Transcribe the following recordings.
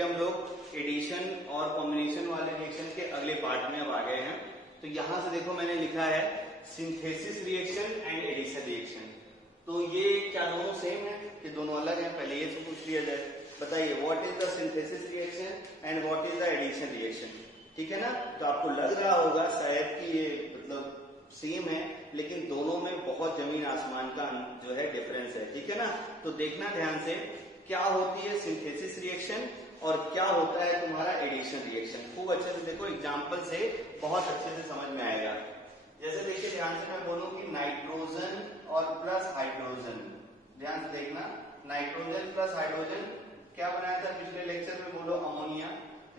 देखिए हम लोग एडिशन और कॉम्बिनेशन वाले रिएक्शन के अगले पार्ट में अब आ गए हैं। तो यहां से देखो मैंने लिखा है synthesis reaction and addition reaction. तो ये क्या दोनों सेम है कि दोनों अलग हैं? पहले ये तो पूछ लिया जाए। बताइए what is the synthesis reaction and what is the addition reaction. ठीक है ना? तो आपको लग रहा होगा शायद कि ये मतलब सेम है, लेकिन दोनों में बहुत जमीन आसमान का जो है डिफरेंस है। ठीक है ना? तो देखना ध्यान से क्या होती है सिंथेसिस रिएक्शन और क्या होता है तुम्हारा एडिशन रिएक्शन। खूब अच्छे से देखो, एग्जांपल से बहुत अच्छे से समझ में आएगा। जैसे देखिए ध्यान से मैं बोलूं कि नाइट्रोजन और प्लस हाइड्रोजन, ध्यान से देखना, नाइट्रोजन प्लस हाइड्रोजन क्या बनाया था पिछले लेक्चर में? बोलो अमोनिया।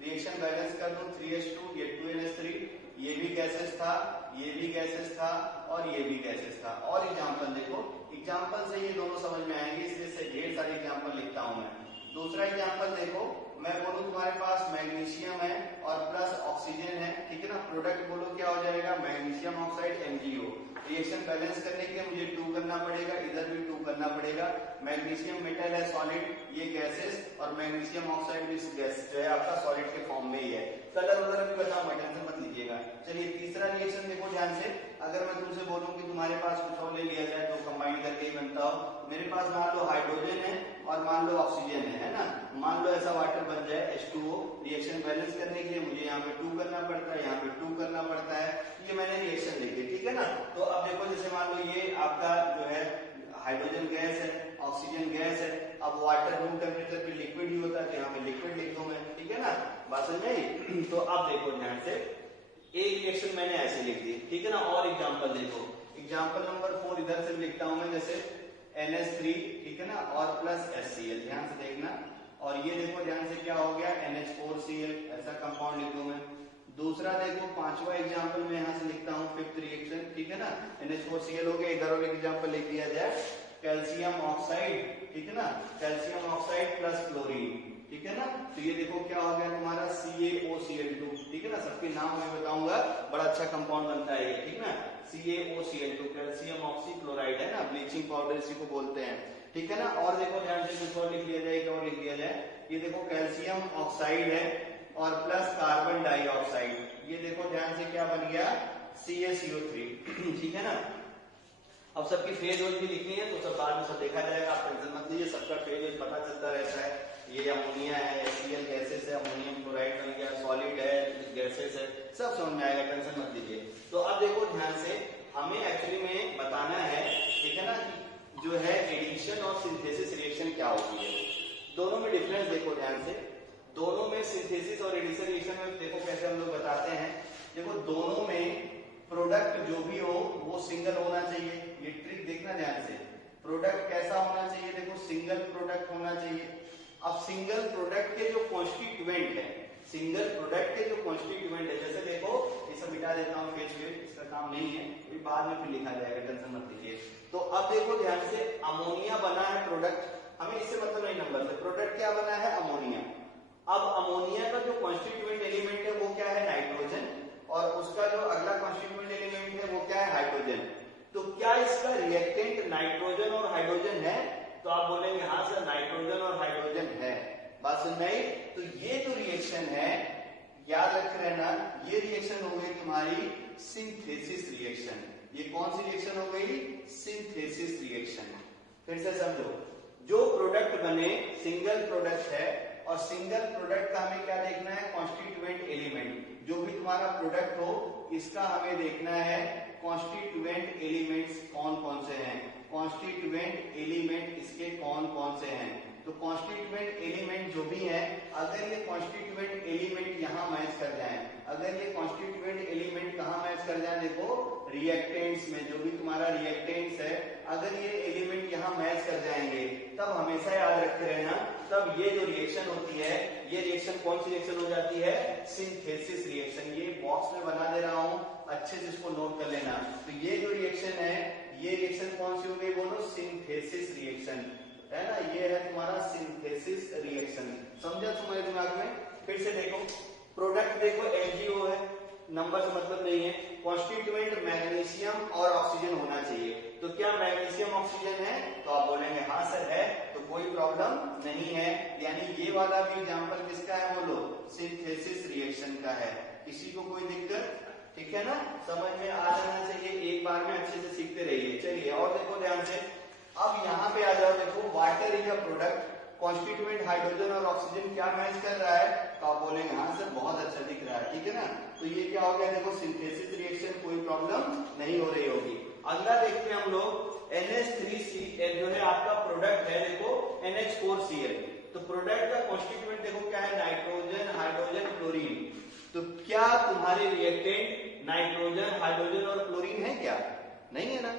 रिएक्शन बैलेंस कर दो 3h2, ये 2NH3, ये भी गैसेस था, ये भी गैसेस था और ये भी गैसेस था। और एग्जांपल देखो, एग्जांपल से ये दोनों समझ में आएंगे, इसलिए ढेर सारे एग्जांपल लिखता हूं मैं। दूसरा एग्जांपल देखो, मैं बोलूं तुम्हारे पास मैग्नीशियम है और प्लस ऑक्सीजन है। ठीक है ना? प्रोडक्ट बोलो क्या हो जाएगा? Magnesium oxide MgO। Reaction balance करने के लिए मुझे 2 करना पड़ेगा, इधर भी 2 करना पड़ेगा। मैग्नीशियम मेटल है सॉलिड, ये गैसेस, और मैग्नीशियम ऑक्साइड इस गैस जो है आपका सॉलिड के फॉर्म में ही है। कलर वगैरह भी बताऊंगा, टेंशन मत लीजिएगा। चलिए तीसरा रिएक्शन देखो ध्यान से। अगर मैं तुमसे बोलूं कि तुम्हारे पास कुछ और ले लिया जाए तो कंबाइन करके ही बनता हो। मेरे पास मान लो हाइड्रोजन है और मान लो ऑक्सीजन है ना? मान लो ऐसा वाटर बन जाए H2O। रिएक्शन बैलेंस करने के लिए मुझे यहाँ पे 2 करना पड़ता है, यहाँ पे 2 करना पड़ता है। ये मैंने रिएक्शन लिखी, ठीक है ना? तो अब देखो जैसे मान लो ये आपका जो है हाइड्रोजन गैस है, ऑक्सीजन गैस है। अब वाटर रूम टेम्परेचर पे लिक्विड ही होता है, तो यहाँ पे लिक्विड लिख दूं मैं। ठीक है ना? बात समझ में आई? तो अब देखो ध्यान से, एक रिएक्शन मैंने ऐसे लिख दी, ठीक है ना? और एग्जांपल देखो, एग्जांपल नंबर 4 इधर से लिखता हूं मैं, जैसे NH3, ठीक है ना, और प्लस HCl। ध्यान से देखना। और ये देखो ध्यान से क्या हो गया? NH4Cl, ऐसा कंपाउंड लिख दूं मैं। दूसरा देखो, पांचवा एग्जांपल मैं यहां से लिखता हूं, फिफ्थ रिएक्शन, ठीक है ना? NH4Cl हो गया। इधर और एग्जांपल लिख दिया जाए कैल्शियम ऑक्साइड, ठीक है ना? कैल्शियम ऑक्साइड प्लस क्लोरीन, ठीक है ना? तो ये देखो क्या हो गया तुम्हारा CaOCl2, ठीक है ना? सबके नाम मैं बताऊंगा, बड़ा अच्छा कंपाउंड बनता है ये, ठीक है ना? CaOCl2, कैल्शियम ऑक्सी क्लोराइड है ना, ब्लीचिंग पाउडर इसी को बोलते हैं, ठीक है ना? और देखो ध्यान से कुछ और लिख लिया जाए, क्या और लिख दिया जाए? ये देखो कैल्शियम ऑक्साइड है और प्लस कार्बन डाइऑक्साइड, ये देखो ध्यान से क्या बन गया? CaCO3, ठीक है ना? अब सबकी फेज ओज भी लिखनी है, तो सब बाद में सब देखा जाएगा, आप टेंशन मत लीजिए, सबका फेज ओज पता चलता रहता है। ये अमोनिया है, HCl गैसेस है, अमोनियम क्लोराइड बन गया, सॉलिड है, गैसेस है, सब समझ में आएगा, टेंशन मत लीजिए। तो अब देखो ध्यान से, हमें एक्चुअली में बताना है, ठीक है ना, जो है एडिशन और सिंथेसिस रिएक्शन क्या होती है। दोनों में डिफरेंस देखो ध्यान से। दोनों में सिंथेसिस और एडिशन रिएक्शन में देखो कैसे हम लोग बताते हैं। देखो दोनों में प्रोडक्ट जो भी हो वो सिंगल होना चाहिए, ये ट्रिक देखना ध्यान से। प्रोडक्ट कैसा होना चाहिए? देखो सिंगल प्रोडक्ट होना चाहिए। अब सिंगल प्रोडक्ट के जो कॉन्स्टिट्यूएंट है, सिंगल प्रोडक्ट के जो कॉन्स्टिट्यूएंट है, जैसे देखो ये सब मिटा देता हूँ, फेज पे इसका काम नहीं है, ये बाद में फिर लिखा जाएगा, टेंशन मत लीजिए। तो अब देखो ध्यान से, अमोनिया बना है प्रोडक्ट, हमें इससे मतलब नहीं नंबर से, प्रोडक्ट क्या बना है? अमोनिया। अब अमोनिया का जो कॉन्स्टिट्यूएंट एलिमेंट है वो क्या है? नाइट्रोजन, और उसका जो अगला कॉन्स्टिट्यूएंट एलिमेंट है वो क्या है? हाइड्रोजन। तो क्या इसका रिएक्टेंट नाइट्रोजन और हाइड्रोजन है? तो आप बोलेंगे हाँ सर नाइट्रोजन और हाइड्रोजन है। बात सुन नहीं? तो ये जो रिएक्शन है, याद रख रहना, ये रिएक्शन हो गई तुम्हारी सिंथेसिस रिएक्शन। ये कौन सी रिएक्शन हो गई? Synthesis reaction. फिर से समझो, जो प्रोडक्ट बने सिंगल प्रोडक्ट है, और सिंगल प्रोडक्ट का हमें क्या देखना है? Constituent element. जो भी तुम्हारा प्रोडक्ट हो इसका हमें देखना है कॉन्स्टिट्यूएंट एलिमेंट्स कौन कौन से हैं, कॉन्स्टिट्यूएंट एलिमेंट इसके कौन कौन से हैं। तो कॉन्स्टिट्यूएंट एलिमेंट जो भी है, अगर ये कॉन्स्टिट्यूएंट एलिमेंट यहाँ मैच कर जाए, अगर ये कॉन्स्टिट्यूएंट एलिमेंट कहाँ मैच कर जाए? देखो रिएक्टेंट्स में, जो भी तुम्हारा रिएक्टेंट्स है, अगर ये एलिमेंट यहाँ मैच कर जाएंगे, तब हमेशा याद रखते रहना, तब ये जो रिएक्शन होती है, ये रिएक्शन कौन सी रिएक्शन हो जाती है? Synthesis reaction. ये बॉक्स में बना दे रहा हूं, अच्छे से इसको नोट कर लेना। तो ये जो रिएक्शन है, ये रिएक्शन कौन सी हो गई? बोलो सिंथेसिस रिएक्शन, है ना? ये है तुम्हारा सिंथेसिस रिएक्शन। समझा तुम्हारे दिमाग में? फिर से देखो, प्रोडक्ट देखो MgO है, नंबर से मतलब नहीं है। कॉन्स्टिट्यूएंट मैग्नीशियम और ऑक्सीजन होना चाहिए। तो क्या मैग्नीशियम ऑक्सीजन है? तो आप बोलेंगे हाँ सर है। तो कोई प्रॉब्लम नहीं है। यानी ये वाला भी एग्जांपल किसका है बोलो, सिंथेसिस रिएक्शन का है। किसी को कोई दिक्कत? ठीक है ना, समझ में आ जाना चाहिए, एक बार में अच्छे से सीखते रहिए। चलिए और देखो ध्यान से, अब यहाँ पे आ जाओ, देखो water is a product constituent hydrogen और ऑक्सीजन क्या मैच कर रहा है, तो आप बोलेंगे हाँ सर बहुत अच्छा दिख रहा है, ठीक है ना। तो ये क्या हो गया, देखो सिंथेसिस रिएक्शन, कोई प्रॉब्लम नहीं हो रही होगी। अगला देखते हैं हम लोग NH3Cl जो है आपका प्रोडक्ट है, देखो NH4Cl। तो प्रोडक्ट का कॉन्स्टिट्यूएंट देखो क्या है, नाइट्रोजन, हाइड्रोजन, क्लोरीन। तो क्या तुम्हारे रिएक्टेंट नाइट्रोजन, हाइड्रोजन और क्लोरीन है क्या? नहीं है ना।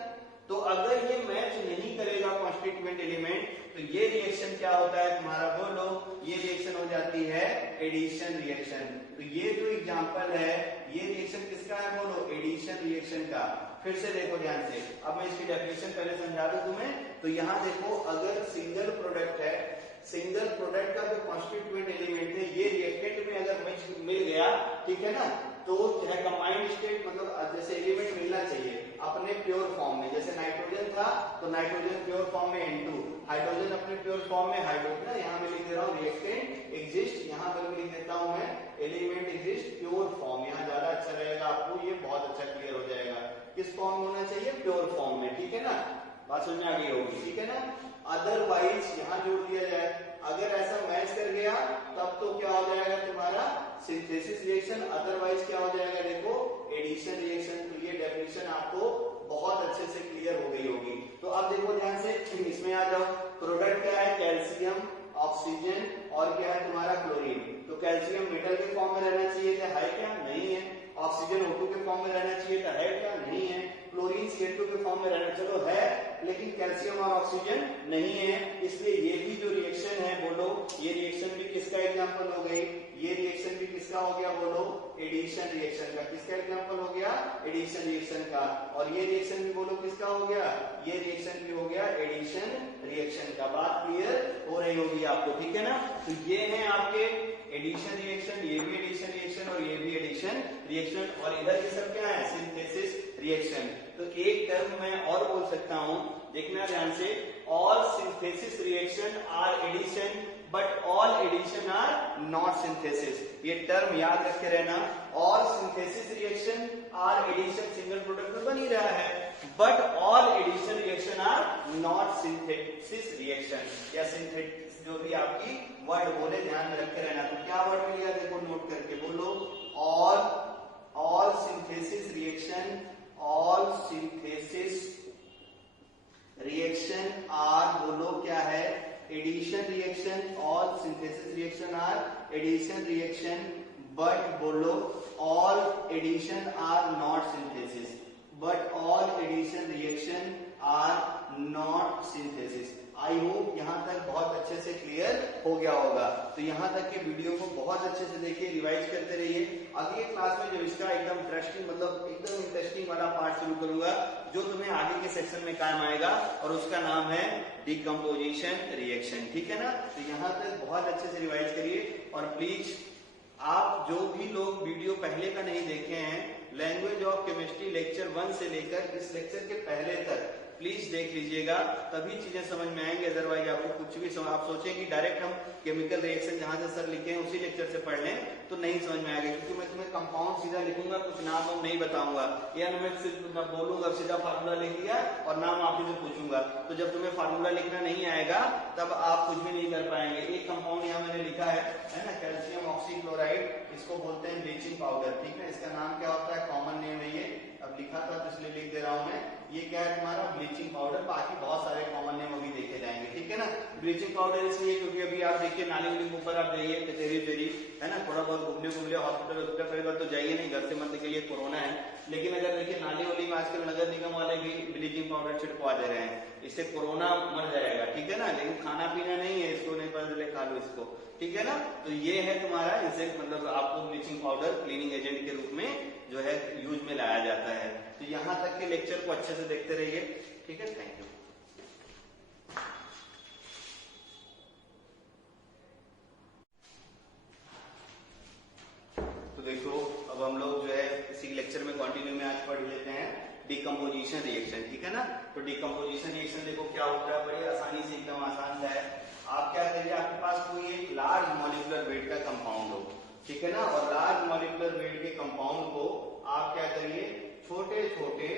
तो अगर ये मैच नहीं करेगा कॉन्स्टिट्यूएंट एलिमेंट, तो ये रिएक्शन क्या होता है तुम्हारा बोलो, ये रिएक्शन हो जाती है एडिशन रिएक्शन। तो ये जो एग्जांपल है, ये रिएक्शन किसका है बोलो, एडिशन रिएक्शन का। फिर से देखो ध्यान से, अब मैं इसकी डेफिनेशन पहले समझा दूं तुम्हें। तो यहाँ देखो, अगर सिंगल प्रोडक्ट है, सिंगल प्रोडक्ट का जो कॉन्स्टिट्यूएंट एलिमेंट है, ये रिएक्टेंट में अगर मिल गया, ठीक है ना, तो चाहे कंबाइंड स्टेट मतलब जैसे एलिमेंट मिलना चाहिए अपने प्योर फॉर्म में। जैसे नाइट्रोजन था तो नाइट्रोजन प्योर फॉर्म में N2, हाइड्रोजन अपने प्योर फॉर्म में हाइड्रोजन। यहाँ मैं लिख दे रहा हूँ रिएक्टेंट एग्जिस्ट, यहाँ पर भी लिख देता हूँ मैं एलिमेंट एग्जिस्ट प्योर फॉर्म। यहाँ ज्यादा अच्छा रहेगा आपको, ये बहुत अच्छा क्लियर हो जाएगा। किस फॉर्म में होना चाहिए, प्योर फॉर्म में, ठीक है ना, बात समझ में आ गई होगी, ठीक है ना। अदरवाइज यहाँ जोड़ दिया जाए, अगर ऐसा मैच कर गया तब तो क्या हो जाएगा तुम्हारा सिंथेसिस रिएक्शन, अदरवाइज क्या हो जाएगा देखो एडिशन रिएक्शन। तो ये डेफिनेशन आपको बहुत अच्छे से क्लियर हो गई होगी। तो अब देखो ध्यान से, इसमें आ जाओ, प्रोडक्ट क्या है, कैल्शियम, ऑक्सीजन और क्या है तुम्हारा क्लोरीन। तो कैल्शियम मेटल के फॉर्म में रहना चाहिए था, है क्या? नहीं है। ऑक्सीजन O2 के फॉर्म में रहना चाहिए था, है क्या? नहीं है। क्लोरीन CH2 के फॉर्म में रहना, चलो है, लेकिन कैल्शियम और ऑक्सीजन नहीं है। इसलिए ये भी जो रिएक्शन है बोलो, ये रिएक्शन भी किसका एग्जांपल हो गई, ये रिएक्शन भी किसका हो गया बोलो, एडिशन रिएक्शन का। किसका एग्जांपल हो गया, एडिशन रिएक्शन का। और ये रिएक्शन भी बोलो किसका हो गया, ये रिएक्शन भी हो गया एडिशन रिएक्शन का। बात क्लियर हो रही होगी आपको, ठीक है ना। तो ये है आपके एडिशन रिएक्शन, ये भी एडिशन रिएक्शन और ये भी एडिशन रिएक्शन, और इधर ये सब क्या है, सिंथेसिस रिएक्शन। तो एक टर्म मैं और बोल सकता हूं, देखना ध्यान से, all synthesis reaction are addition but all addition are not synthesis. ये टर्म याद रखे रहना, all synthesis reaction are addition, single product में बन ही रहा है, but all addition reaction are not synthesis reaction, या सिंथेसिस जो भी आपकी वर्ड बोले ध्यान में रखे रहना। तो क्या वर्ड मिल गया देखो, नोट करके बोलो, all synthesis reaction, all synthesis reaction are बोलो क्या है, addition reaction. All synthesis reaction are addition reaction, but बोलो all addition are not synthesis, but all addition reaction are not synthesis. I hope यहाँ तक बहुत अच्छे से क्लियर हो गया होगा। तो यहाँ तक के वीडियो को बहुत अच्छे से देखिए, रिवाइज करते रहिए। अगली क्लास में जो इसका एकदम इंटरेस्टिंग मतलब एकदम इंटरेस्टिंग वाला पार्ट शुरू करूंगा, जो तुम्हें आगे के सेक्शन में काम आएगा, और उसका नाम है डिकम्पोजिशन रिएक्शन, ठीक है ना। तो यहाँ तक बहुत अच्छे से रिवाइज करिए, और प्लीज आप जो भी लोग वीडियो पहले का नहीं देखे हैं, लैंग्वेज ऑफ केमिस्ट्री लेक्चर 1 से लेकर इस लेक्चर के पहले तक प्लीज देख लीजिएगा, तभी चीजें समझ में आएंगे। अदरवाइज आपको कुछ भी आप सोचेंगे डायरेक्ट हम केमिकल रिएक्शन जहां से सर लिखे हैं उसी लेक्चर से पढ़ लें, तो नहीं समझ में आएगा, क्योंकि मैं तुम्हें कंपाउंड सीधा लिखूंगा, कुछ नाम हम नहीं बताऊंगा, या मैं सिर्फ बोलूंगा सीधा फार्मूला लिख दिया और नाम आप ही से पूछूंगा। तो जब तुम्हें फार्मूला लिखना नहीं आएगा तब आप कुछ भी नहीं कर पाएंगे। एक कंपाउंड यहाँ मैंने लिखा है ना, कैल्शियम ऑक्सीक्लोराइड, इसको बोलते हैं ब्लीचिंग पाउडर, ठीक है। इसका नाम क्या होता है, कॉमन नेम है ये, अब लिखा था तो इसलिए लिख दे रहा हूं मैं। ये क्या है तुम्हारा ब्लीचिंग पाउडर, बाकी बहुत सारे कॉमन नेम अभी देखे जाएंगे, ठीक है ना। ब्लीचिंग पाउडर इसलिए क्योंकि अभी आप देखिए नाली उली के ऊपर आप जाइए कचेरी है ना, थोड़ा बहुत घूमने को मिले, हॉस्पिटल पहली बार तो जाइए नहीं, घर से मत के लिए कोरोना है, लेकिन अगर देखिए नाली उली में आजकल नगर निगम वाले भी ब्लीचिंग पाउडर छिड़कवा दे रहे हैं, इससे कोरोना मर जाएगा, ठीक है ना। लेकिन खाना पीना नहीं है, इसको नहीं पता खा लो इसको, ठीक है ना। तो ये है तुम्हारा इंसेक्ट, मतलब आपको ब्लीचिंग पाउडर क्लीनिंग एजेंट के रूप में जो है यूज में लाया जाता है। तो यहाँ तक के लेक्चर को अच्छे से देखते रहिए, ठीक है। Thank you. तो देखो अब हम लोग जो है इसी लेक्चर में कंटिन्यू में आज पढ़ लेते हैं डिकम्पोजिशन रिएक्शन, ठीक है ना। तो डिकम्पोजिशन रिएक्शन देखो क्या होता है, बड़ी आसानी से एकदम आसान है। मॉलिक्यूलर वेट का कंपाउंड हो, ठीक है ना। और लार्ज मॉलिक्यूलर वेट के कंपाउंड को आप क्या करिए, छोटे छोटे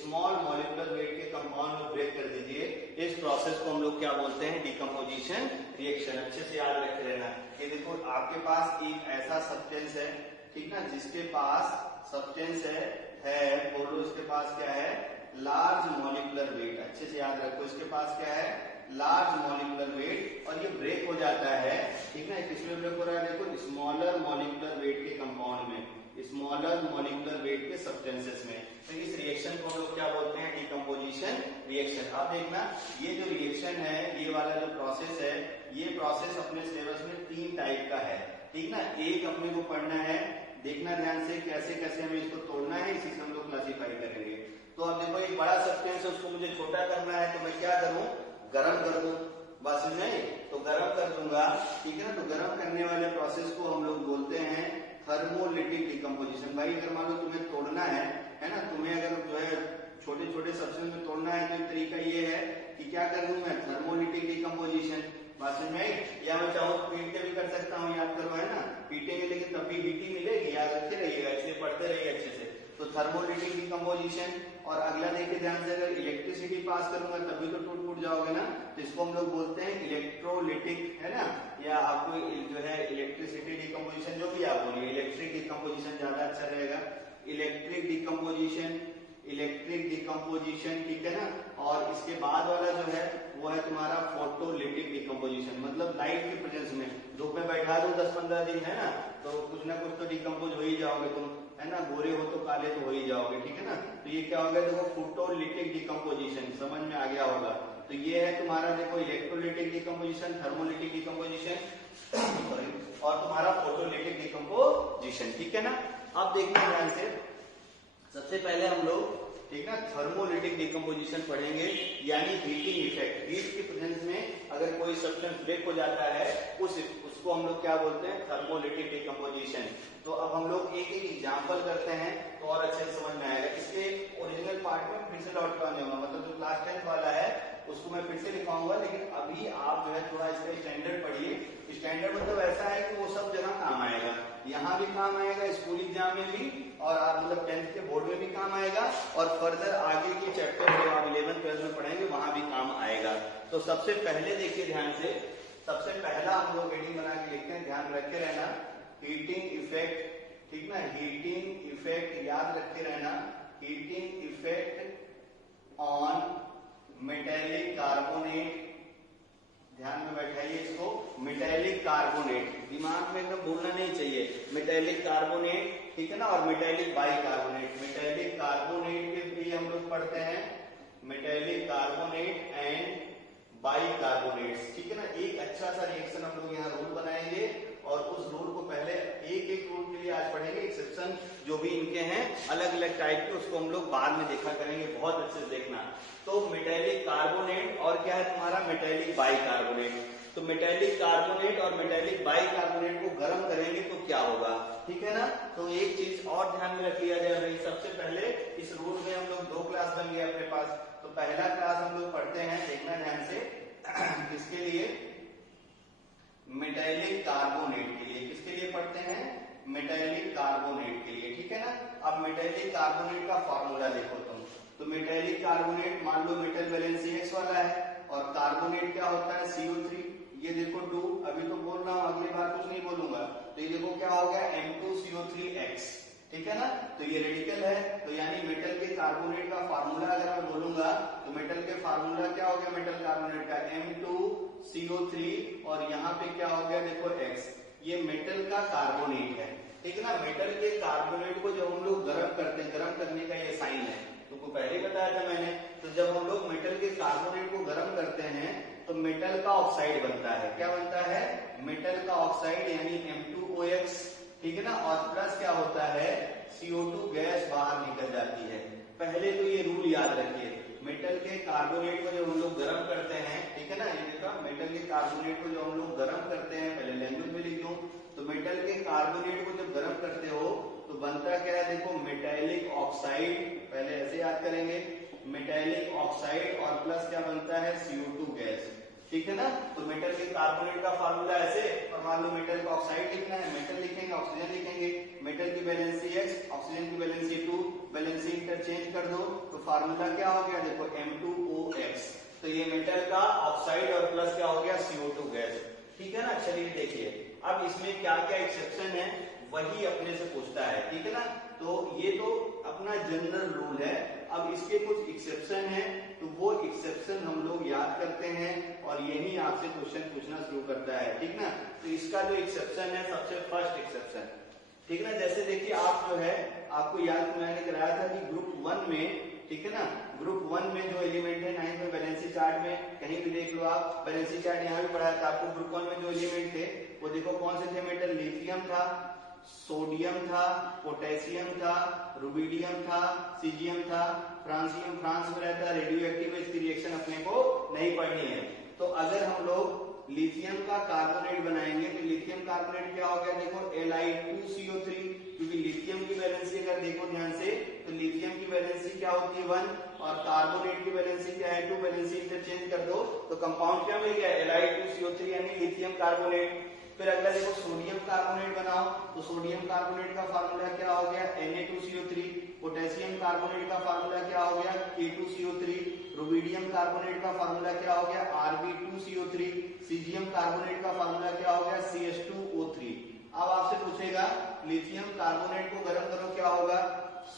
स्मॉल मॉलिक्यूलर वेट के कंपाउंड में ब्रेक कर दीजिए। इस प्रोसेस को हम लोग क्या बोलते हैं, डिकम्पोजिशन रिएक्शन। अच्छे से याद रखे रहना। ये देखो आपके पास एक ऐसा सब्सटेंस है, ठीक ना, जिसके पास सब्सटेंस है बोलो इसके पास क्या है, लार्ज मॉलिक्यूलर वेट। अच्छे से याद रखो, इसके पास क्या है, लार्ज मॉलिक्यूलर वेट, और ये ब्रेक हो जाता है, ठीक ना। किसमें ब्रेक हो रहा है, देखो स्मॉलर मॉलिक्यूलर वेट के कंपाउंड में, स्मॉलर मॉलिक्यूलर वेट के सब्सटेंसेस में। तो इस रिएक्शन को हम लोग क्या बोलते हैं, डिकम्पोजिशन रिएक्शन। अब देखना ये जो रिएक्शन है, ये वाला जो प्रोसेस है, ये प्रोसेस अपने सिलेबस में 3 टाइप का है, ठीक ना। एक अपने को पढ़ना है, देखना ध्यान से कैसे कैसे हमें इसको तोड़ना है, इसी से हम लोग क्लासीफाई करेंगे। तो अब देखो एक बड़ा सब्सटेंस है, उसको मुझे छोटा करना है, तो मैं क्या करूं, गरम कर दूं, बस नहीं तो गरम कर दूंगा, ठीक है ना। तो गरम करने वाले प्रोसेस को हम लोग बोलते हैं थर्मोलिटिक डिकम्पोजिशन। भाई अगर मान लो तुम्हें तोड़ना है ना, तुम्हें अगर जो है छोटे छोटे सब्सटेंस में तोड़ना है, तो एक तरीका ये है कि क्या कर दूं मैं, थर्मोलिटिक डिकम्पोजिशन, बस में। या मैं चाहूँ तो पीट के भी कर सकता हूँ, याद करो, है ना, पीटेंगे लेकिन तब भी हीटिंग मिलेगी, याद रखते रहिएगा, इसलिए पढ़ते रहिए अच्छे से। तो थर्मोलिटिक डिकम्पोजिशन। और अगला देखिए ध्यान से, अगर इलेक्ट्रिसिटी पास करूंगा तभी तो टूट फूट जाओगे ना, तो इसको हम लोग बोलते हैं इलेक्ट्रोलिटिक, है ना। या आपको जो है इलेक्ट्रिसिटी डिकम्पोजिशन, जो भी आप बोलिए, इलेक्ट्रिक डिकम्पोजिशन ज्यादा अच्छा रहेगा, इलेक्ट्रिक डिकम्पोजिशन, इलेक्ट्रिक डिकम्पोजिशन, ठीक है ना। और इसके बाद वाला जो है वो है तुम्हारा फोटोलिटिक डिकम्पोजिशन, मतलब लाइट के प्रेजेंस में धूप में बैठा दो 10-15 दिन, है ना, तो कुछ ना कुछ तो डिकम्पोज हो ही जाओगे तुम, है ना, गोरे हो तो काले तो हो ही जाओगे, ठीक है ना। तो ये क्या होगा, देखो फोटोलिटिक डिकम्पोजिशन, समझ में आ गया होगा। तो ये है तुम्हारा देखो इलेक्ट्रोलिटिक डिकम्पोजिशन, थर्मोलिटिक डिकम्पोजिशन और तुम्हारा फोटोलिटिक डिकम्पोजिशन, ठीक है ना। अब देखना ध्यान से, सबसे पहले हम लोग, ठीक ना, थर्मोलिटिक डिकम्पोजिशन पढ़ेंगे, यानी हीटिंग इफेक्ट। हीट के प्रेजेंस में अगर कोई सब्सटेंस ब्रेक हो जाता है, उसको हम लोग क्या बोलते हैं, थर्मोलिटिक डिकम्पोजिशन। तो अब हम लोग एक एक एग्जांपल करते हैं तो और अच्छे से समझ में आएगा। इसके ओरिजिनल पार्ट में फिर से लौट के आने होगा, मतलब जो क्लास 10 वाला है उसको मैं फिर से लिखाऊंगा, लेकिन अभी आप जो है थोड़ा इसका स्टैंडर्ड पढ़िए। स्टैंडर्ड मतलब ऐसा है कि वो सब जगह काम आएगा, यहाँ भी काम आएगा, स्कूल एग्जाम में भी, और आप मतलब 10th के बोर्ड में भी काम आएगा, और फर्दर आगे के चैप्टर जो आप 11th 12th में पढ़ेंगे वहां भी काम आएगा। तो सबसे पहले देखिए ध्यान से, सबसे पहला हम लोग हेडिंग बना के लिखते हैं, ध्यान रखे रहना, हीटिंग इफेक्ट, ठीक ना, हीटिंग इफेक्ट याद रखे रहना, heating effect on metallic carbonate, ध्यान में बैठाइए इसको, मेटेलिक कार्बोनेट, दिमाग में एकदम भूलना नहीं चाहिए, मेटेलिक कार्बोनेट, ठीक है ना, और मेटेलिक बाइकार्बोनेट। मेटेलिक कार्बोनेट के लिए हम लोग पढ़ते हैं मेटेलिक कार्बोनेट एंड बाइकार्बोनेट्स, ठीक है ना। एक अच्छा सा रिएक्शन हम लोग यहाँ रूल बनाएंगे, और उस रूल को पहले एक एक रूल के लिए आज पढ़ेंगे, एक्सेप्शन जो भी इनके हैं अलग अलग टाइप के, उसको हम लोग बाद में देखा करेंगे, बहुत अच्छे से देखना। तो मेटेलिक कार्बोनेट और क्या है तुम्हारा, मेटेलिक बाइकार्बोनेट। तो मेटेलिक कार्बोनेट और मेटेलिक बाइकार्बोनेट को गर्म करेंगे तो क्या होगा, ठीक है ना। तो एक चीज और ध्यान में रख लिया जाए भाई, सबसे पहले इस रूल में हम लोग 2 क्लास बन गए अपने पास। तो पहला क्लास हम लोग पढ़ते हैं, देखना ध्यान से, किसके लिए, मेटेलिक कार्बोनेट के लिए। किसके लिए पढ़ते हैं, मेटेलिक कार्बोनेट के लिए, ठीक है ना। अब मेटेलिक कार्बोनेट का फॉर्मूला देखो तुम, तो मेटेलिक कार्बोनेट मान लो मेटल वैलेंसी X वाला है, और कार्बोनेट क्या होता है CO3, ये देखो 2, अभी तो बोल रहा हूं, अगली बार कुछ नहीं बोलूंगा। तो ये देखो क्या हो गया, M2CO3X, ठीक है ना। तो ये रेडिकल है, तो यानी मेटल के कार्बोनेट का फार्मूला अगर मैं बोलूंगा, तो मेटल के फार्मूला क्या हो गया, मेटल कार्बोनेट का M2CO3, और यहाँ पे क्या हो गया देखो X, ये मेटल का कार्बोनेट है, ठीक है ना। मेटल के कार्बोनेट को जब हम लोग गर्म करते हैं, गर्म करने का ये साइन है, तुमको पहले ही बताया था मैंने। तो जब हम लोग मेटल के कार्बोनेट को गर्म करते हैं तो मेटल का ऑक्साइड बनता है, क्या बनता है, मेटल का ऑक्साइड, यानी M2OX, ठीक है ना। और प्लस क्या होता है, CO2 गैस बाहर निकल जाती है। पहले तो ये रूल याद रखिए, मेटल के कार्बोनेट को जब हम लोग गर्म करते हैं, ठीक है ना, ये देखो मेटल के कार्बोनेट को जब हम लोग गर्म करते हैं, पहले लैंग्वेज में लिख दूं, तो मेटल के कार्बोनेट को जब गर्म करते हो तो बनता क्या है, देखो मेटेलिक ऑक्साइड, पहले ऐसे याद करेंगे, मेटेलिक ऑक्साइड, और प्लस क्या बनता है, CO2 गैस, ठीक है ना। तो मेटल के कार्बोनेट का फार्मूला ऐसे, और मान लो मेटल का ऑक्साइड लिखना है, मेटल लिखेंगे, ऑक्सीजन लिखेंगे, मेटल की वैलेंसी x, ऑक्सीजन की वैलेंसी 2, वैलेंसी इंटरचेंज कर दो तो फार्मूला क्या हो गया देखो M2OX। तो ये मेटल का ऑक्साइड और प्लस क्या हो गया CO2 गैस। ठीक है ना। चलिए देखिए अब इसमें क्या क्या एक्सेप्शन है वही अपने से पूछता है। ठीक है ना। तो ये तो अपना जनरल रूल है, अब इसके कुछ एक्सेप्शन है तो वो एक्सेप्शन हम लोग याद करते हैं और यही आपसे क्वेश्चन पूछना शुरू करता है। ठीक ना। तो इसका जो एक्सेप्शन है सबसे फर्स्ट एक्सेप्शन, ठीक है ना, जैसे देखिए आप जो है आपको याद मैंने कराया था कि ग्रुप 1 में, ठीक है ना, ग्रुप 1 में जो एलिमेंट है 9th में बैलेंसी चार्ट में कहीं भी देख लो आप, बैलेंसी चार्ट यहाँ भी पढ़ाया था आपको। ग्रुप 1 में जो एलिमेंट थे वो देखो कौन से थे मेटल, लिथियम था, सोडियम था, पोटेशियम था, रुबिडियम था, सीजियम था, फ्रांसियम फ्रांस में रहता है, रेडियो एक्टिव, इसकी रिएक्शन अपने को नहीं पढ़नी है। तो अगर हम लोग लिथियम का कार्बोनेट बनाएंगे तो लिथियम कार्बोनेट क्या हो गया देखो Li2CO3, क्योंकि लिथियम की वैलेंसी अगर देखो ध्यान से तो लिथियम की वैलेंसी क्या होती है 1 और कार्बोनेट की वैलेंसी क्या है 2, वैलेंसी इंटरचेंज कर दो तो कंपाउंड क्या मिल गया Li2CO3 यानी लिथियम कार्बोनेट। फिर अगला देखो सोडियम कार्बोनेट बनाओ तो सोडियम कार्बोनेट का फार्मूला क्या हो गया Na2CO3, पोटेशियम कार्बोनेट का फार्मूला क्या हो गया K2CO3, रुबिडियम कार्बोनेट का फार्मूला क्या हो गया Rb2CO3, सीजियम कार्बोनेट का फार्मूला क्या हो गया CH2O3। अब आपसे पूछेगा लिथियम कार्बोनेट को गर्म करो क्या होगा,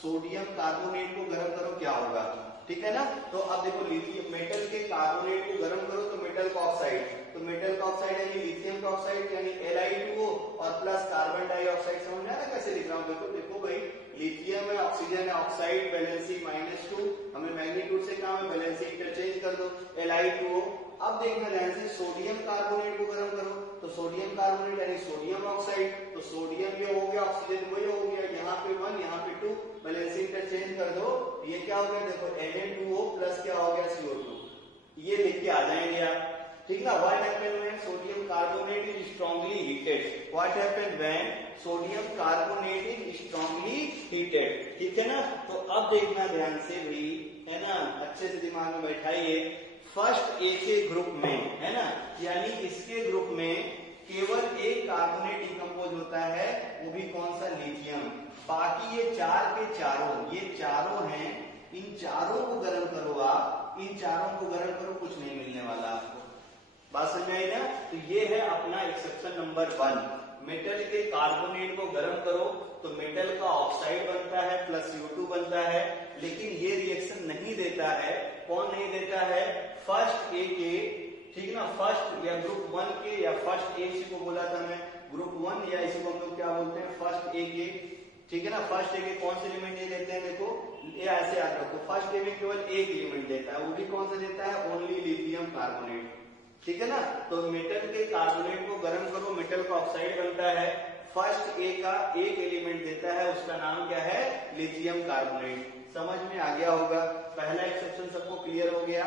सोडियम कार्बोनेट को गर्म करो क्या होगा। ठीक है ना। तो अब देखो लिथियम मेटल के कार्बोनेट को गर्म करो तो मेटल का ऑक्साइड, तो मेटल का ऑक्साइड यानी लिथियम का ऑक्साइड यानी Li2O और प्लस कार्बन डाइऑक्साइड। समझ में आ रहा है कैसे लिख रहा हूं, देखो देखो भाई लिथियम है, ऑक्सीजन है, ऑक्साइड वैलेंसी -2, हमें मैग्नीट्यूड से काम है, वैलेंसी इंटरचेंज कर दो Li2O। अब देखना ध्यान से सोडियम कार्बोनेट को गर्म करो तो सोडियम कार्बोनेट यानी सोडियम ऑक्साइड, तो सोडियम ये हो गया, ऑक्सीजन वही हो गया, यहाँ पे 1 यहाँ पे 2, वैलेंसी इंटरचेंज कर दो, ये क्या हो गया देखो Na2O प्लस क्या हो गया CO2। ये लिख के आ जाएंगे आप। ठीक ना। What happened when sodium carbonate is strongly heated, what happened when sodium carbonate is strongly heated. ठीक है ना। तो अब देखना ध्यान से भी, है ना, अच्छे से दिमाग में बैठाइए। फर्स्ट ए के ग्रुप में, है ना, यानी इसके ग्रुप में केवल एक कार्बोनेट डिकम्पोज होता है, वो भी कौन सा, लिथियम। बाकी ये चार के चारों, ये चारों हैं, इन चारों को गर्म करो आप, इन चारों को गर्म करो, कुछ नहीं मिलने वाला आपको। बात समझ आई ना। तो ये है अपना एक्सेप्शन नंबर 1, मेटल के कार्बोनेट को गर्म करो तो मेटल का ऑक्साइड बनता है प्लस CO2 बनता है, लेकिन ये रिएक्शन नहीं देता है। कौन नहीं देता है, फर्स्ट ए के, ठीक ना, फर्स्ट या ग्रुप 1 के या फर्स्ट ए, इसी को बोला था मैं ग्रुप 1 या इसी को हम लोग क्या बोलते हैं फर्स्ट ए के। ठीक है ना। फर्स्ट ए के कौन से एलिमेंट नहीं देते हैं, देखो ये ऐसे याद रखो, फर्स्ट ए में केवल एक एलिमेंट देता है, वो भी कौन सा देता है, ओनली लिथियम कार्बोनेट। ठीक है ना। तो मेटल के कार्बोनेट को गर्म करो, मेटल का ऑक्साइड बनता है, फर्स्ट ए का एक एलिमेंट देता है, उसका नाम क्या है, लिथियम कार्बोनेट। समझ में आ गया होगा। पहला एक्सेप्शन सबको क्लियर हो गया,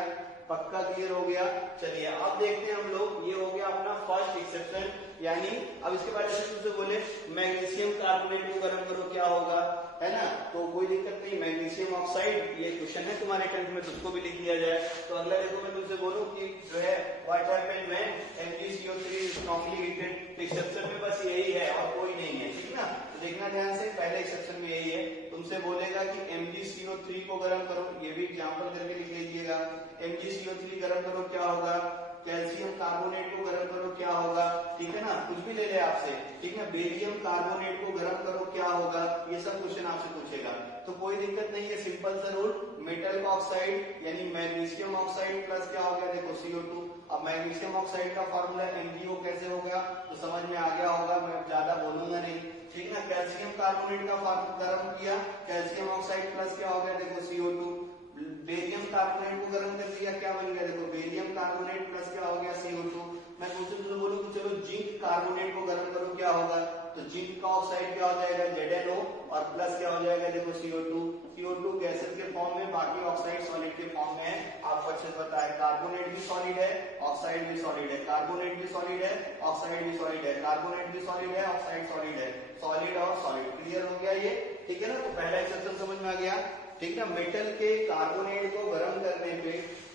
पक्का क्लियर हो गया। चलिए अब देखते हैं हम लोग, ये हो गया अपना फर्स्ट एक्सेप्शन। यानी अब इसके बाद जैसे तुमसे बोले मैग्नीशियम कार्बोनेट को गर्म करो क्या होगा, है ना, तो कोई दिक्कत नहीं, मैग्नीशियम ऑक्साइड, ये क्वेश्चन है तुम्हारे 10th में, उसको भी लिख दिया जाए। तो अगला देखो मैं तुमसे बोलूं कि जो है what happened when MgCO3 is strongly heated, exception में बस यही है और कोई नहीं है। ठीक ना। तो देखना ध्यान से, पहले एक्सेप्शन में यही है, तुमसे बोलेगा कि MgCO3 को गर्म करो, ये भी एग्जांपल करके लिख लीजिएगा। MgCO3 गर्म करो क्या होगा, कैल्शियम कार्बोनेट को गर्म करो क्या होगा। ठीक है ना, कुछ भी ले ले आपसे। ठीक है, बेरियम कार्बोनेट को गर्म करो क्या होगा, ये सब क्वेश्चन आपसे पूछेगा। तो कोई दिक्कत नहीं है, सिंपल सा रूल, मेटल का ऑक्साइड यानी मैग्नीशियम ऑक्साइड प्लस क्या हो गया देखो CO2। अब मैग्नीशियम ऑक्साइड का फार्मूला MgO कैसे होगा, तो समझ में आ गया होगा, मैं ज्यादा बोलूंगा नहीं। ठीक ना। कैल्शियम कार्बोनेट का गर्म किया, कैल्शियम ऑक्साइड प्लस क्या हो गया देखो CO2। बेरियम कार्बोनेट को गर्म कर दिया, क्या बन गया देखो बेरियम कार्बोनेट प्लस क्या हो गया CO2। मैं तुमसे बोलूं कि चलो जिंक कार्बोनेट को गर्म करो क्या होगा, तो जिंक का ऑक्साइड क्या हो जाएगा ZnO और प्लस क्या हो जाएगा देखो CO2। CO2 गैसेस के फॉर्म में, बाकी ऑक्साइड सॉलिड के फॉर्म में है, आपको अच्छे से पता है। कार्बोनेट भी सॉलिड है, ऑक्साइड भी सॉलिड है, कार्बोनेट भी सॉलिड है, ऑक्साइड भी सॉलिड है, कार्बोनेट भी सॉलिड है, ऑक्साइड सॉलिड है, सॉलिड और सॉलिड। क्लियर हो गया ये। ठीक है ना। तो पहला एक्सेप्शन समझ में आ गया। ठीक है। मेटल के कार्बोनेट को गर्म करने पे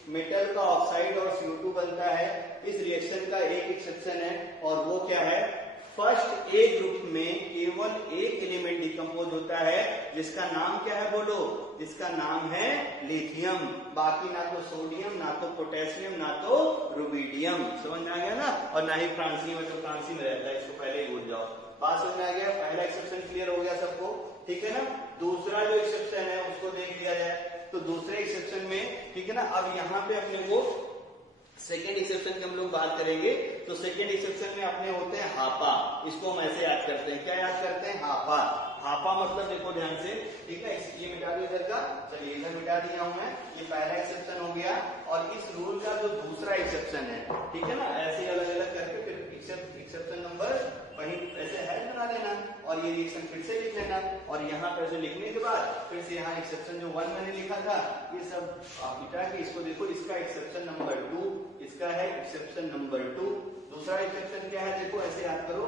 मेटल का ऑक्साइड और CO2 बनता है। इस रिएक्शन का एक एक्सेप्शन है और वो क्या है, फर्स्ट ए ग्रुप में केवल एक एलिमेंट डिकम्पोज होता है जिसका नाम क्या है बोलो, जिसका नाम है लिथियम। बाकी ना तो सोडियम, ना तो पोटेशियम, ना तो रुबिडियम। समझ में आ गया ना। और ना ही फ्रांसी में, तो फ्रांसी में रहता है, इसको पहले ही भूल जाओ। बात समझ में आ गया। पहला एक्सेप्शन क्लियर हो गया सबको, ठीक है ना। दूसरा जो एक्सेप्शन है उसको देख लिया जाए। तो दूसरे एक्सेप्शन में, ठीक है ना, अब यहाँ पे अपने को सेकेंड एक्सेप्शन की हम लोग बात करेंगे। तो सेकेंड एक्सेप्शन में अपने होते हैं हापा। इसको हम ऐसे याद करते हैं, क्या याद करते हैं, हापा। हापा मतलब देखो ध्यान से, ठीक है, ये मिटा दो इधर का, चलिए इधर मिटा दिया हूं मैं। ये पहला एक्सेप्शन हो गया। और इस रूल का जो दूसरा एक्सेप्शन है, ठीक है ना, ऐसे अलग अलग करके फिर एक्सेप्शन नंबर वहीं ऐसे है बना लेना और ये रिएक्शन फिर से लिख लेना। और यहाँ पर ऐसे लिखने के बाद फिर से यहाँ एक्सेप्शन जो 1 मैंने लिखा था ये सब आप मिटा के इसको देखो, इसका एक्सेप्शन नंबर 2, इसका है एक्सेप्शन नंबर 2। दूसरा एक्सेप्शन क्या है देखो, ऐसे याद करो,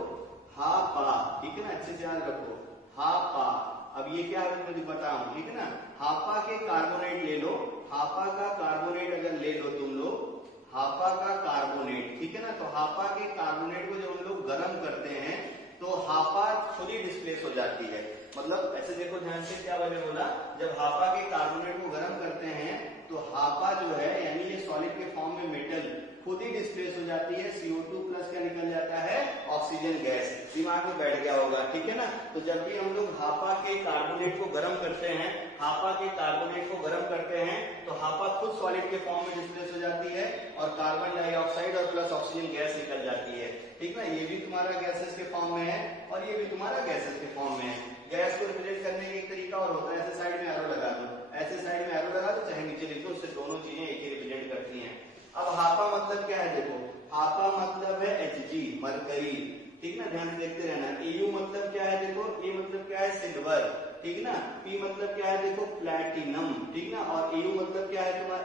हापा, ठीक है ना, अच्छे से याद रखो, हापा। अब ये क्या है मुझे बताऊं, ठीक है ना। हापा के कार्बोनेट ले लो, हापा का कार्बोनेट अगर ले लो तुम लोग, हापा का कार्बोनेट, ठीक है ना। तो हापा के कार्बोनेट को जब हम लोग गर्म करते हैं तो हापा खुद ही डिस्प्लेस हो जाती है। मतलब ऐसे देखो ध्यान से, क्या मैंने बोला, जब हापा के कार्बोनेट को गर्म करते हैं तो हापा जो है यानी ये सॉलिड के फॉर्म में मेटल खुद ही डिस्प्लेस हो जाती है। CO2 प्लस क्या निकल जाता है, ऑक्सीजन गैस। दिमाग में बैठ गया होगा, ठीक है ना। तो जब भी हम लोग हापा के कार्बोनेट को गर्म करते हैं, हापा के कार्बोनेट को गर्म करते हैं तो हापा खुद सॉलिड के फॉर्म में डिस्प्लेस हो जाती है और कार्बन डाइऑक्साइड और प्लस ऑक्सीजन गैस निकल जाती है, ठीक ना। ये भी तुम्हारा गैसेस के फॉर्म में है और ये भी तुम्हारा गैसेस के फॉर्म में है। गैस को रिप्रेजेंट करने का एक तरीका और होता है, ऐसे साइड में एरो लगा दो, ऐसे साइड में एरो लगा दो, चाहे नीचे लिख दो, उससे दोनों चीजें एक ही रिप्रेजेंट करती हैं। अब हापा मतलब क्या है देखो, हापा मतलब है Hg, मरकरी, ठीक ना, ध्यान से देखते रहना। Au मतलब क्या है देखो, A मतलब क्या है, सिल्वर, ठीक ना। P मतलब क्या है देखो, प्लैटिनम, ठीक ना। और Au मतलब क्या है तुम्हारा,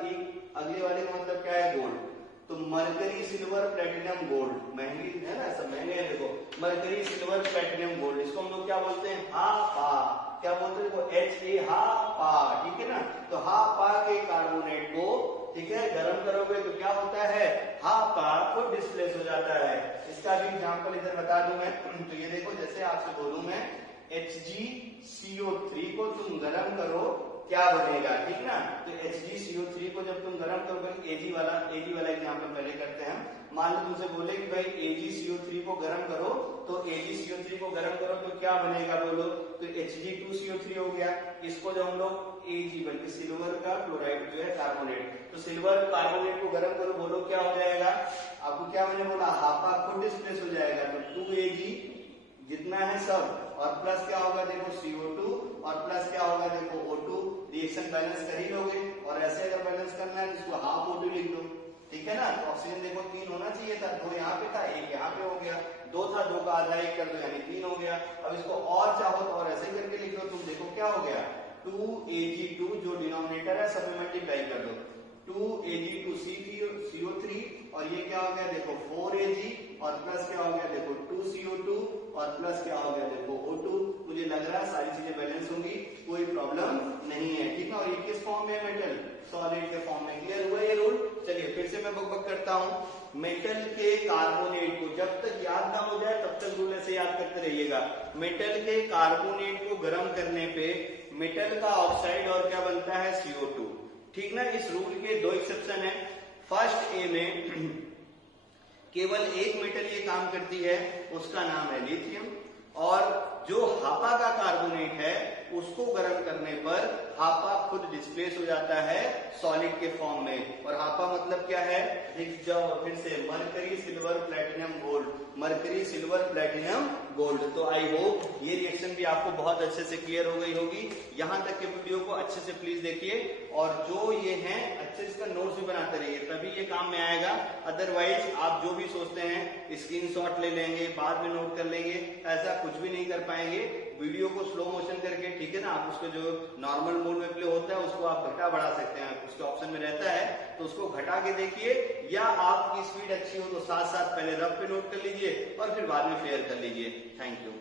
अगले वाले का मतलब क्या है, गोल्ड। तो मरकरी, सिल्वर, प्लैटिनम, गोल्ड, महंगी है ना, सब महंगे है देखो। मरकरी, सिल्वर, प्लैटिनम, गोल्ड, इसको हम लोग क्या बोलते हैं, हापा। क्या बोलते हैं देखो, Ha, हापा, ठीक है ना। तो हापा के कार्बोनेट को, ठीक है, गर्म करोगे तो क्या होता है, हापा खुद डिस्प्लेस हो जाता है। इसका भी एग्जांपल इधर बता दूं मैं। तो ये देखो, जैसे आपसे बोलूं मैं, HgCO3 को तुम गर्म करो, क्या बनेगा, ठीक ना। तो HgCO3 को जब तुम गर्म करोगे, Ag वाला एग्जांपल पहले करते हैं। मान लो तुमसे बोले कि भाई AgCO3 को गर्म करो, तो AgCO3 को गर्म करो तो क्या बनेगा बोलो, तो Hg2CO3 हो गया। इसको जब हम लोग Ag बल्कि सिल्वर का क्लोराइड जो है कार्बोनेट, तो सिल्वर कार्बोनेट को गर्म करो, बोलो क्या हो जाएगा, आपको क्या मैंने बोला, हापा खुद डिस्प्लेस हो जाएगा। तो 2Ag जितना है सब, और प्लस क्या होगा देखो CO2, और प्लस क्या होगा देखो O2। रिएक्शन बैलेंस कर ही लोगे, और ऐसे अगर बैलेंस करना है तो इसको हाफ O2 लिख दो, ठीक है ना। तो ऑक्सीजन देखो 3 होना चाहिए था, 2 यहाँ पे था, 1 यहाँ पे हो गया, 2 था, 2 का आधा 1 कर दो यानी 3 हो गया। अब इसको और चाहो तो और ऐसे करके लिख दो, तुम देखो क्या हो गया, 2Ag2 जो डिनोमिनेटर है सब में मल्टीप्लाई कर दो, 2Ag2CO3, और ये क्या हो गया देखो 4Ag, और प्लस क्या हो गया देखो 2CO2, और प्लस क्या हो गया देखो O2। मुझे लग रहा है सारी चीजें बैलेंस होंगी, कोई प्रॉब्लम नहीं है, ठीक है। और ये किस फॉर्म में, मेटल सॉलिड के फॉर्म में। क्लियर हुआ ये रूल। चलिए फिर से मैं बक करता हूं। मेटल के कार्बोनेट को जब तक याद ना हो जाए तब तक रूल ऐसे याद करते रहिएगा। मेटल के कार्बोनेट को गर्म करने पे मेटल का ऑक्साइड और क्या बनता है, CO2, ठीक ना। इस रूल के 2 एक्सेप्शन है। फर्स्ट ए में केवल एक मेटल ये काम करती है, उसका नाम है लिथियम, और जो हापा का कार्बोनेट है उसको गर्म करने पर हापा खुद डिस्प्लेस हो जाता है सॉलिड के फॉर्म में। और हापा मतलब क्या है, लिख जाओ फिर से, mercury, silver, platinum, gold, mercury, silver, platinum, gold. तो आई होप ये रिएक्शन भी आपको बहुत अच्छे से क्लियर हो गई होगी। यहां तक के वीडियो को अच्छे से प्लीज देखिए, और जो ये हैं अच्छे से इसका नोट्स भी बनाते रहिए, तभी ये काम में आएगा। अदरवाइज आप जो भी सोचते हैं स्क्रीनशॉट ले लेंगे, बाद में नोट कर लेंगे, ऐसा कुछ भी नहीं कर पाएंगे। वीडियो को स्लो मोशन करके, ठीक है ना, आप उसको जो नॉर्मल मोड में प्ले होता है उसको आप घटा बढ़ा सकते हैं, उसके ऑप्शन में रहता है, तो उसको घटा के देखिए, या आपकी स्पीड अच्छी हो तो साथ साथ पहले रफ पे नोट कर लीजिए और फिर बाद में क्लियर कर लीजिए। Thank you.